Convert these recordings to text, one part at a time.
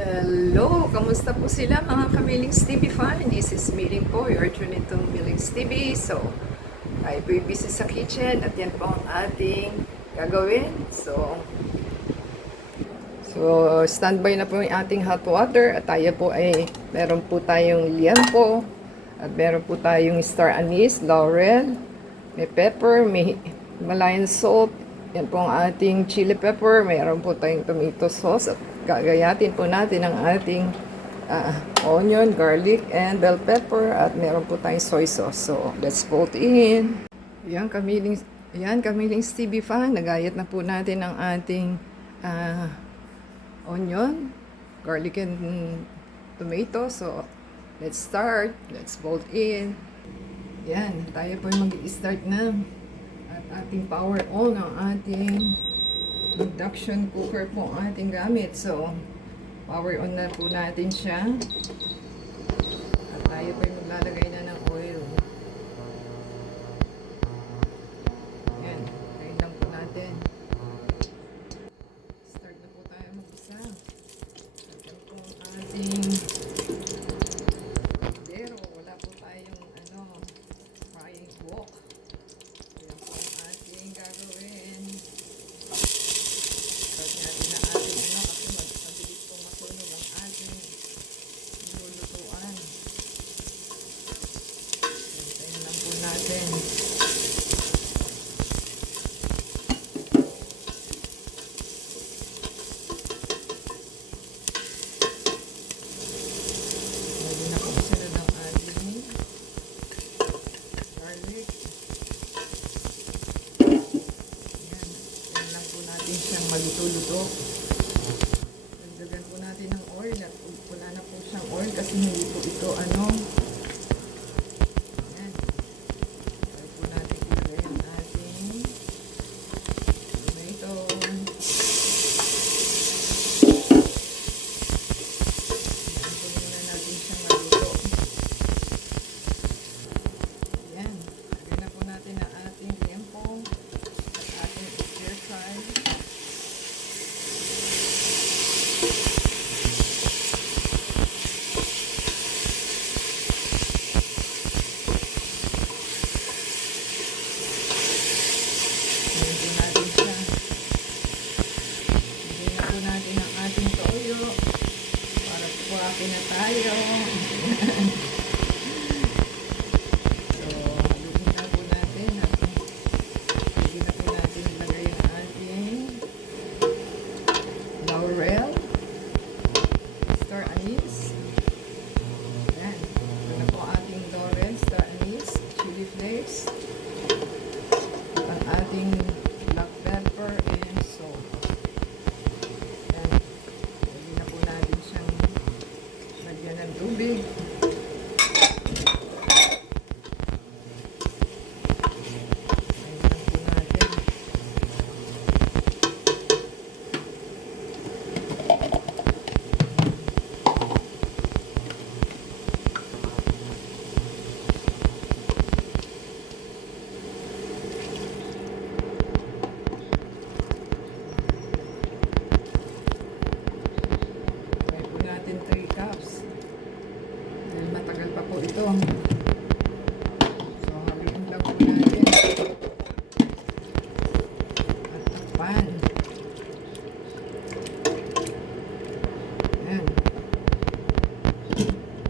Hello! Kamusta po sila mga Kamilings TV fan? This is Miling po, your tuning to Milings TV. So, tayo po busy sa kitchen at yan po ang ating gagawin. So standby na po yung ating hot water at tayo po ay meron po tayong liempo at meron po tayong star anise, laurel, may pepper, may Himalayan salt. Yan po ang ating chili pepper. Mayroon po tayong tomato sauce. At gagayatin po natin ang ating onion, garlic, and bell pepper. At meron po tayong soy sauce. So, let's put in. Yan, Kamilings TV fan. Nagayat na po natin ang ating onion, garlic, and tomato. So, let's start. Let's bolt in. Yan, tayo po mag-i-start na. At ating power on ang ating induction cooker po ang ating gamit. So, power on na po natin siya. At tayo po maglalagay na ng oil. Yan, tayo lang po natin. Start na po tayo mag-isa. Ito po ang ating kaldero. Wala po tayong frying wok. Gagawin. Start natin na ating kasi mabilis po matunog ang ating nilulutuan. Hintayin lang po natin. Lagi na po sila ng ating garlic. Siyang maluto-luto. Dagdagan po natin ng oil at wala na po siyang oil kasi hindi po ito Ayan. Try po natin ilagay ang ating tomato. Ayan po natin siyang maluto. Ayan. Lagyan na po natin ang ating liempo at ating stir fry. Natin ang ating toyo para puwakin na tayo. So, haluin na po natin at hindi na po natin ilagay ang ating laurel, star anise. Ayan. Ito na po ating laurel, star anise, chili flakes, at ang ating black pepper and salt. Tubig. Try po natin 3 cups. Matagal pa po ito. So, haluin lang po natin. At takpan. Ayan.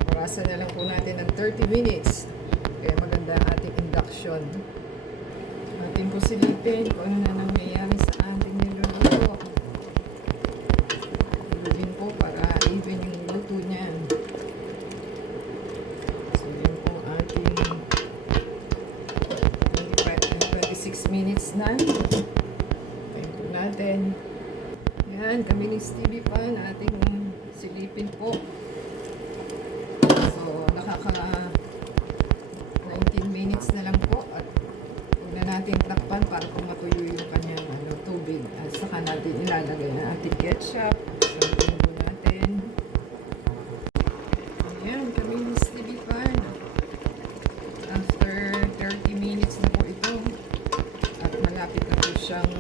Parasan na lang po natin ng 30 minutes. Kaya maganda ating induction. Ating po silipin kung ano na nangyayari sa ating niluluto. Ilubin po para even yung luto niyan. 26 minutes na. Ayan po natin. Yan, Kamilings TV fan, ating silipin po. So, nakaka 19 minutes na lang po at huwag na natin takpan para kung matuyo yung kanyang tubig. At saka natin ilalagay na ating ketchup. Sabihin po natin. Ayan, Kamilings TV fan. After 30 minutes na po ito. Malapit na po siyang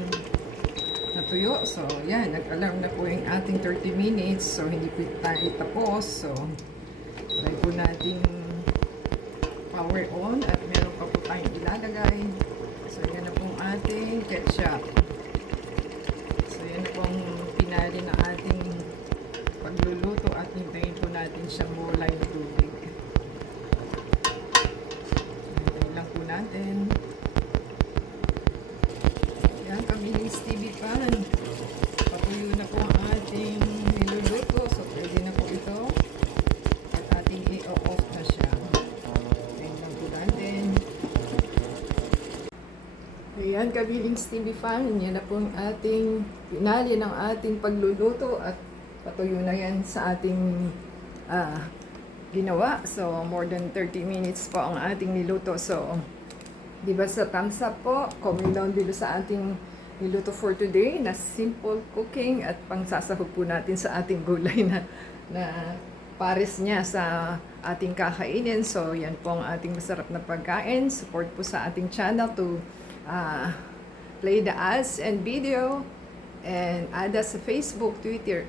natuyo. So, So, yan, nag-alarm na po yung ating 30 minutes. So, hindi po tayo tapos. So, try po natin power on at meron pa po tayong ilalagay. So, yan na pong ating ketchup. So, yan na pong pinali ng ating pagluluto at hintayin po natin siya mula yung tubig. Hintayin lang po natin. Yan, kami Stevie Pan. Patuyo na po ang ating niluluto. So, pwede na po ito. At ating i-off na siya. Hintayin lang po natin. Ayan, kabiling Stevie Fan. Yan na po ang ating pinali ng ating pagluluto at patuyo na yan sa ating ginawa. So, more than 30 minutes po ang ating niluto. So, di ba sa thumbs up po, comment down dito sa ating niluto for today na simple cooking at pangsasahog po natin sa ating gulay na pares niya sa ating kakainin. So, yan po ang ating masarap na pagkain. Support po sa ating channel to play the ads and video and add us sa Facebook, Twitter,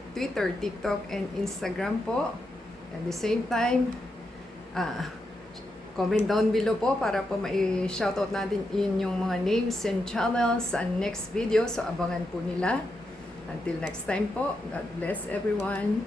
TikTok, and Instagram po. At the same time, comment down below po para po mai-shoutout natin yung mga names and channels sa next video. So, abangan po nila. Until next time po, God bless everyone.